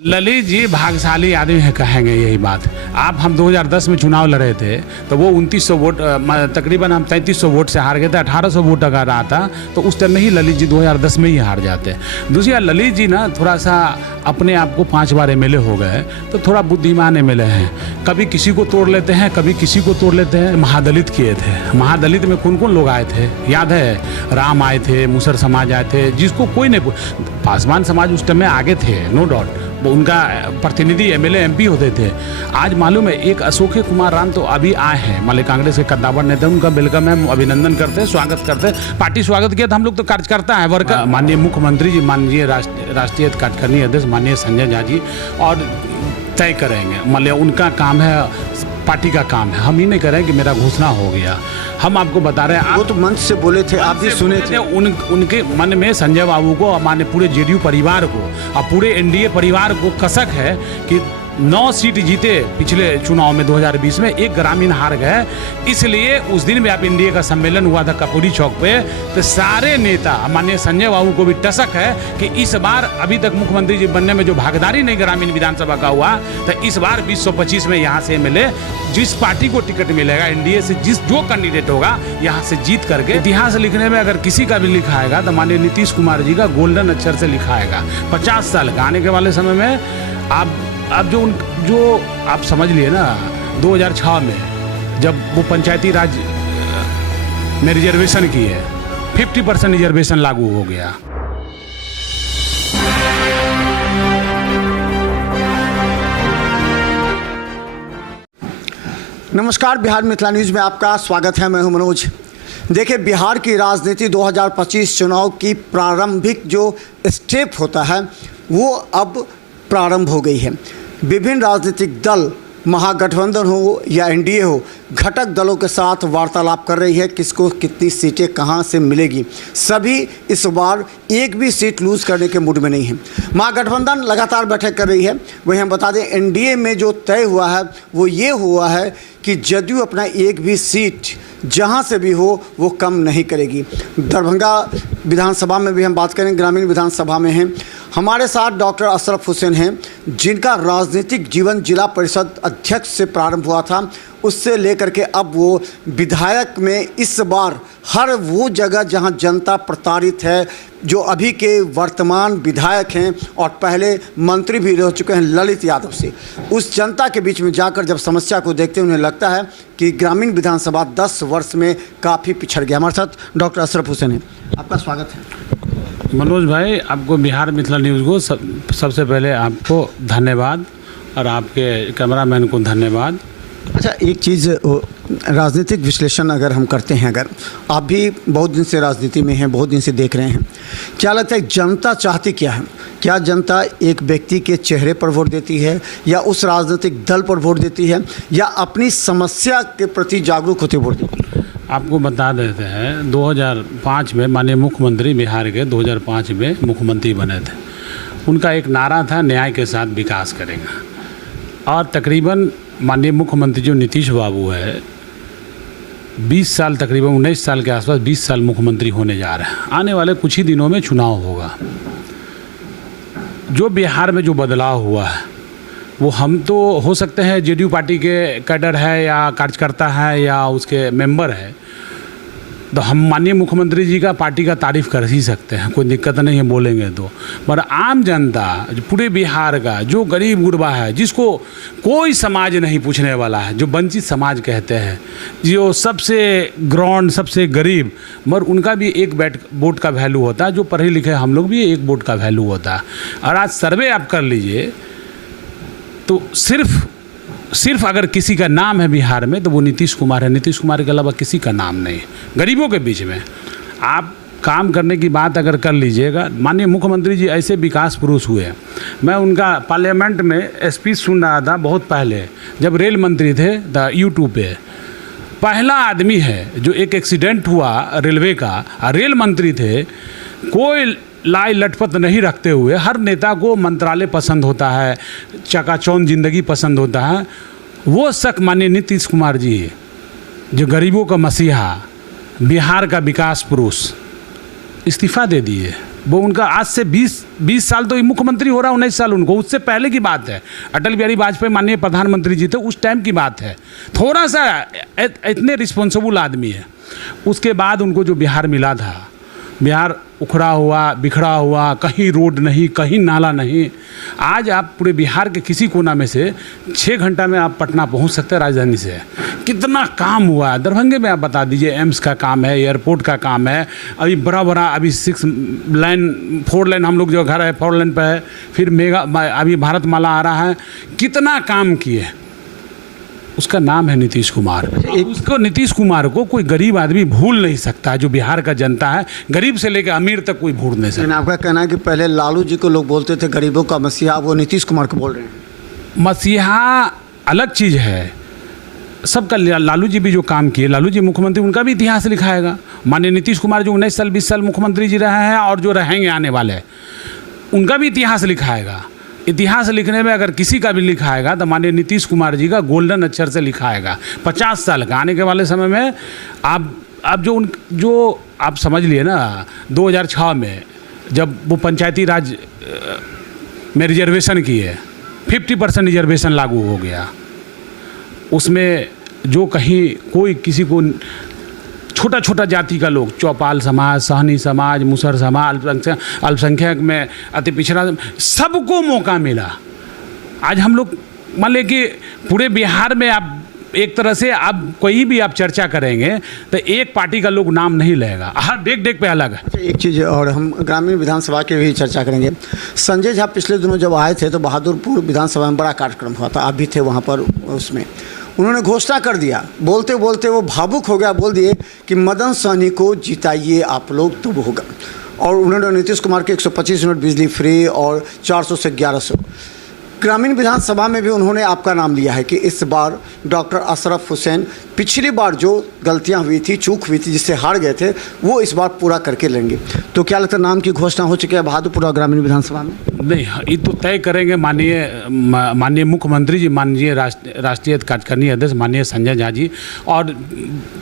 ललित जी भाग्यशाली आदमी है, कहेंगे यही बात। आप हम 2010 में चुनाव लड़े थे तो वो 2900 वोट, तकरीबन हम 3300 वोट से हार गए थे। 1800 वोट अगर आता तो उस टाइम में ही ललित जी 2010 में ही हार जाते। दूसरी बात, ललित जी ना थोड़ा सा अपने आप को 5 बार एमएलए हो गए तो थोड़ा बुद्धिमान एमएलए हैं। कभी किसी को तोड़ लेते हैं, कभी किसी को तोड़ लेते हैं। महादलित किए थे, महादलित में कौन कौन लोग आए थे याद है? राम आए थे, मुसर समाज आए थे, जिसको कोई नहीं। पासवान समाज उस टाइम में आगे थे, नो डाउट, उनका प्रतिनिधि एमएलए एमपी होते थे। आज मालूम है एक अशोक कुमार राम तो अभी आए हैं, मान लीजिए कांग्रेस के कद्दावर नेता, उनका वेलकम है, अभिनंदन करते हैं, स्वागत करते हैं। पार्टी स्वागत किया तो हम लोग तो कार्यकर्ता है, वर्कर। माननीय मुख्यमंत्री जी, माननीय राष्ट्रीय कार्यकारिणी अध्यक्ष माननीय संजय झा जी और तय करेंगे। मान लिया उनका काम है, पार्टी का काम है। हम ही नहीं कह रहे हैं कि मेरा घोषणा हो गया। हम आपको बता रहे हैं, वो तो मंच से बोले थे, आप भी सुने थे। उनके मन में संजय बाबू को, माने पूरे जेडीयू परिवार को और पूरे एनडीए परिवार को कसक है कि 9 सीट जीते पिछले चुनाव में 2020 में, 1 ग्रामीण हार गए। इसलिए उस दिन भी आप एनडीए का सम्मेलन हुआ था कपूरी चौक पे, तो सारे नेता माननीय संजय बाबू को भी टसक है कि इस बार अभी तक मुख्यमंत्री जी बनने में जो भागीदारी नहीं ग्रामीण विधानसभा का हुआ, तो इस बार 2025 में यहाँ से एमएलए जिस पार्टी को टिकट मिलेगा एनडीए से, जो कैंडिडेट होगा यहाँ से जीत करके, इतिहास लिखने में अगर किसी का भी लिखाएगा तो माननीय नीतीश कुमार जी का गोल्डन अक्षर से लिखाएगा। 50 साल का आने के वाले समय में आप जो आप समझ लिए ना, 2006 में जब वो पंचायती राज में रिजर्वेशन की है, 50% रिजर्वेशन लागू हो गया। नमस्कार, बिहार मिथिला न्यूज़ में आपका स्वागत है। मैं हूं मनोज। देखिए, बिहार की राजनीति 2025 चुनाव की प्रारंभिक जो स्टेप होता है वो अब प्रारंभ हो गई है। विभिन्न राजनीतिक दल, महागठबंधन हो या एनडीए हो, घटक दलों के साथ वार्तालाप कर रही है किसको कितनी सीटें कहां से मिलेगी। सभी इस बार एक भी सीट लूज़ करने के मूड में नहीं है। महागठबंधन लगातार बैठक कर रही है। वहीं हम बता दें, एनडीए में जो तय हुआ है वो ये हुआ है कि जदयू अपना एक भी सीट जहां से भी हो वो कम नहीं करेगी। दरभंगा विधानसभा में भी हम बात करें, ग्रामीण विधानसभा में हैं। हमारे साथ डॉक्टर अशरफ हुसैन हैं, जिनका राजनीतिक जीवन जिला परिषद अध्यक्ष से प्रारंभ हुआ था, उससे लेकर के अब वो विधायक में इस बार हर वो जगह जहां जनता प्रताड़ित है, जो अभी के वर्तमान विधायक हैं और पहले मंत्री भी रह चुके हैं ललित यादव से, उस जनता के बीच में जाकर जब समस्या को देखते हैं उन्हें लगता है कि ग्रामीण विधानसभा 10 वर्ष में काफ़ी पिछड़ गया। हमारे साथ डॉक्टर अशरफ हुसैन है, आपका स्वागत है। मनोज भाई, आपको बिहार मिथिला न्यूज़ को सबसे पहले आपको धन्यवाद और आपके कैमरामैन को धन्यवाद। अच्छा, एक चीज़, राजनीतिक विश्लेषण अगर हम करते हैं, अगर आप भी बहुत दिन से राजनीति में हैं, बहुत दिन से देख रहे हैं, क्या लगता है जनता चाहती क्या है? क्या जनता एक व्यक्ति के चेहरे पर वोट देती है, या उस राजनीतिक दल पर वोट देती है, या अपनी समस्या के प्रति जागरूक होते वोट देती है? आपको बता देते हैं, 2005 में माननीय मुख्यमंत्री बिहार के 2005 में मुख्यमंत्री बने थे। उनका एक नारा था, न्याय के साथ विकास करेगा। और तकरीबन माननीय मुख्यमंत्री जो नीतीश बाबू है, 20 साल, तकरीबन 19 साल के आसपास 20 साल मुख्यमंत्री होने जा रहे हैं। आने वाले कुछ ही दिनों में चुनाव होगा। जो बिहार में जो बदलाव हुआ है वो, हम तो हो सकते हैं जेडीयू पार्टी के कैडर है या कार्यकर्ता है या उसके मेंबर है, तो हम माननीय मुख्यमंत्री जी का पार्टी का तारीफ़ कर ही सकते हैं, कोई दिक्कत नहीं है बोलेंगे तो। पर आम जनता पूरे बिहार का जो गरीब गुरबा है, जिसको कोई समाज नहीं पूछने वाला है, जो वंचित समाज कहते हैं, जो सबसे ग्राउंड, सबसे गरीब, मगर उनका भी एक वोट का वैल्यू होता है। जो पढ़े लिखे हम लोग भी एक वोट का वैल्यू होता है। और आज सर्वे आप कर लीजिए तो सिर्फ अगर किसी का नाम है बिहार में तो वो नीतीश कुमार है। नीतीश कुमार के अलावा किसी का नाम नहीं है गरीबों के बीच में। आप काम करने की बात अगर कर लीजिएगा, माननीय मुख्यमंत्री जी ऐसे विकास पुरुष हुए। मैं उनका पार्लियामेंट में स्पीच सुन रहा था बहुत पहले, जब रेल मंत्री थे, यूट्यूब पे। पहला आदमी है जो एक एक्सीडेंट हुआ रेलवे का, रेल मंत्री थे, कोई लाई लटपट नहीं रखते हुए। हर नेता को मंत्रालय पसंद होता है, चकाचौंध जिंदगी पसंद होता है। वो शक माननीय नीतीश कुमार जी, जो गरीबों का मसीहा, बिहार का विकास पुरुष, इस्तीफा दे दिए। वो उनका आज से 20 साल तो मुख्यमंत्री हो रहा, 19 साल उनको, उससे पहले की बात है। अटल बिहारी वाजपेयी माननीय प्रधानमंत्री जी थे, उस टाइम की बात है। थोड़ा सा इतने रिस्पॉन्सिबल आदमी है। उसके बाद उनको जो बिहार मिला था, बिहार उखड़ा हुआ, बिखरा हुआ, कहीं रोड नहीं, कहीं नाला नहीं। आज आप पूरे बिहार के किसी कोना में से 6 घंटा में आप पटना पहुंच सकते हैं राजधानी से। कितना काम हुआ है दरभंगे में, आप बता दीजिए। एम्स का काम है, एयरपोर्ट का काम है, अभी बड़ा अभी 4 लाइन हम लोग जो घर है 4 लाइन पे है, फिर अभी भारतमाला आ रहा है। कितना काम किए। उसका नाम है नीतीश कुमार। उसको नीतीश कुमार को कोई गरीब आदमी भूल नहीं सकता, जो बिहार का जनता है, गरीब से लेकर अमीर तक कोई भूल नहीं सकता। आपका कहना है कि पहले लालू जी को लोग बोलते थे गरीबों का मसीहा, वो नीतीश कुमार को बोल रहे हैं। मसीहा अलग चीज़ है सबका। लालू जी भी जो काम किए, लालू जी मुख्यमंत्री, उनका भी इतिहास लिखाएगा। माननीय नीतीश कुमार जो 19 साल 20 साल मुख्यमंत्री जी रहे हैं और जो रहेंगे आने वाले, उनका भी इतिहास लिखाएगा। इतिहास लिखने में अगर किसी का भी लिखाएगा तो माननीय नीतीश कुमार जी का गोल्डन अक्षर से लिखाएगा। 50 साल का आने के वाले समय में आप जो आप समझ लिए ना, 2006 में जब वो पंचायती राज में रिजर्वेशन किए, 50% रिजर्वेशन लागू हो गया। उसमें जो कहीं कोई किसी को छोटा जाति का लोग, चौपाल समाज, सहनी समाज, मुसहर समाज, अल्पसंख्यक में अति पिछड़ा, सबको मौका मिला। आज हम लोग मान लें कि पूरे बिहार में आप एक तरह से आप कोई भी आप चर्चा करेंगे तो एक पार्टी का लोग नाम नहीं लेगा, हर डेग पे अलग है। एक चीज़ और हम ग्रामीण विधानसभा की भी चर्चा करेंगे। संजय झा पिछले दिनों जब आए थे तो बहादुरपुर विधानसभा में बड़ा कार्यक्रम हुआ था, आप भी थे वहाँ पर। उसमें उन्होंने घोषणा कर दिया, बोलते बोलते वो भावुक हो गया, बोल दिए कि मदन सहनी को जिताइए आप लोग तब होगा। और उन्होंने नीतीश कुमार के 125 यूनिट बिजली फ्री और 400 से 1100। ग्रामीण विधानसभा में भी उन्होंने आपका नाम लिया है कि इस बार डॉक्टर अशरफ हुसैन पिछली बार जो गलतियां हुई थी, चूक हुई थी, जिससे हार गए थे, वो इस बार पूरा करके लेंगे। तो क्या लगता है, नाम की घोषणा हो चुकी है बहादुरपुर ग्रामीण विधानसभा में? नहीं, ये तो तय करेंगे माननीय मुख्यमंत्री जी, माननीय राष्ट्रीय कार्यकारिणी अध्यक्ष माननीय संजय झा जी, और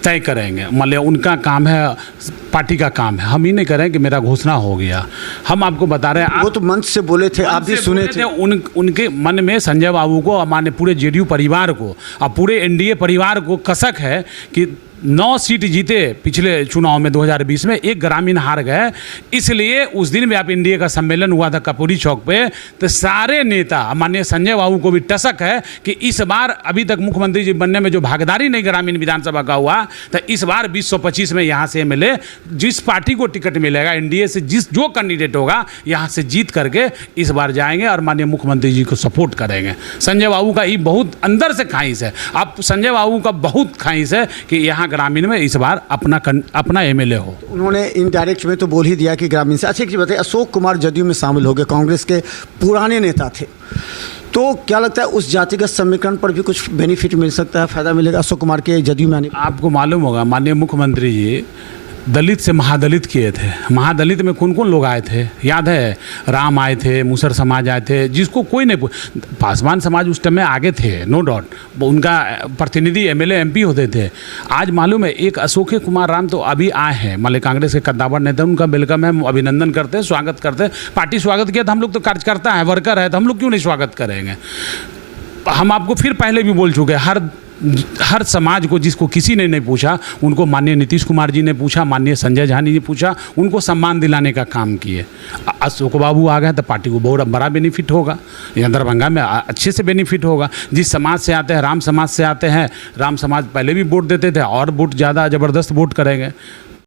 तय करेंगे। मान लिया उनका काम है, पार्टी का काम है। हम ही नहीं करें कि मेरा घोषणा हो गया। हम आपको बता रहे हैं, वो तो मंच से बोले थे, आप भी सुने थे। उनके मन में संजय बाबू को और माननीय पूरे जेडीयू परिवार को और पूरे एनडीए परिवार को कसक है कि 9 सीट जीते पिछले चुनाव में 2020 में, एक ग्रामीण हार गए। इसलिए उस दिन भी आप एनडीए का सम्मेलन हुआ था कपूरी चौक पे, तो सारे नेता माननीय संजय बाबू को भी टसक है कि इस बार अभी तक मुख्यमंत्री जी बनने में जो भागीदारी नहीं ग्रामीण विधानसभा का हुआ, तो इस बार 2025 में यहाँ से एमएलए जिस पार्टी को टिकट मिलेगा एनडीए से, जो कैंडिडेट होगा यहाँ से जीत करके इस बार जाएंगे और माननीय मुख्यमंत्री जी को सपोर्ट करेंगे। संजय बाबू का ये बहुत अंदर से ख्वाहिश है, आप संजय बाबू का बहुत ख्वाहिश है कि यहाँ ग्रामीण में इस बार अपना एमएलए हो। उन्होंने इनडायरेक्ट में तो बोल ही दिया कि ग्रामीण से। अच्छा, एक चीज़ बताइए, अशोक कुमार जदयू में शामिल हो गए, कांग्रेस के पुराने नेता थे, तो क्या लगता है उस जातिगत समीकरण पर भी कुछ बेनिफिट मिल सकता है, फायदा मिलेगा अशोक कुमार के जदयू में आने? आपको मालूम होगा माननीय मुख्यमंत्री जी दलित से महादलित किए थे। महादलित में कौन कौन लोग आए थे याद है? राम आए थे, मुसहर समाज आए थे, जिसको कोई नहीं, पासवान समाज उस टाइम में आगे थे, नो डाउट, उनका प्रतिनिधि एमएलए एमपी होते थे। आज मालूम है एक अशोक कुमार राम तो अभी आए हैं, मान कांग्रेस के कद्दावर नेता, उनका वेलकम है, अभिनंदन करते हैं, स्वागत करते हैं। पार्टी स्वागत किया तो हम लोग तो कार्यकर्ता है, वर्कर है, तो हम लोग क्यों नहीं स्वागत करेंगे? हम आपको फिर पहले भी बोल चुके हैं, हर समाज को जिसको किसी ने नहीं पूछा, उनको माननीय नीतीश कुमार जी ने पूछा, माननीय संजय झा ने पूछा, उनको सम्मान दिलाने का काम किए। अशोक बाबू आ गए तो पार्टी को बहुत बड़ा बेनिफिट होगा, यहाँ दरभंगा में अच्छे से बेनिफिट होगा। जिस समाज से आते हैं, राम समाज से आते हैं, राम समाज पहले भी वोट देते थे और वोट ज़्यादा ज़बरदस्त वोट करेंगे।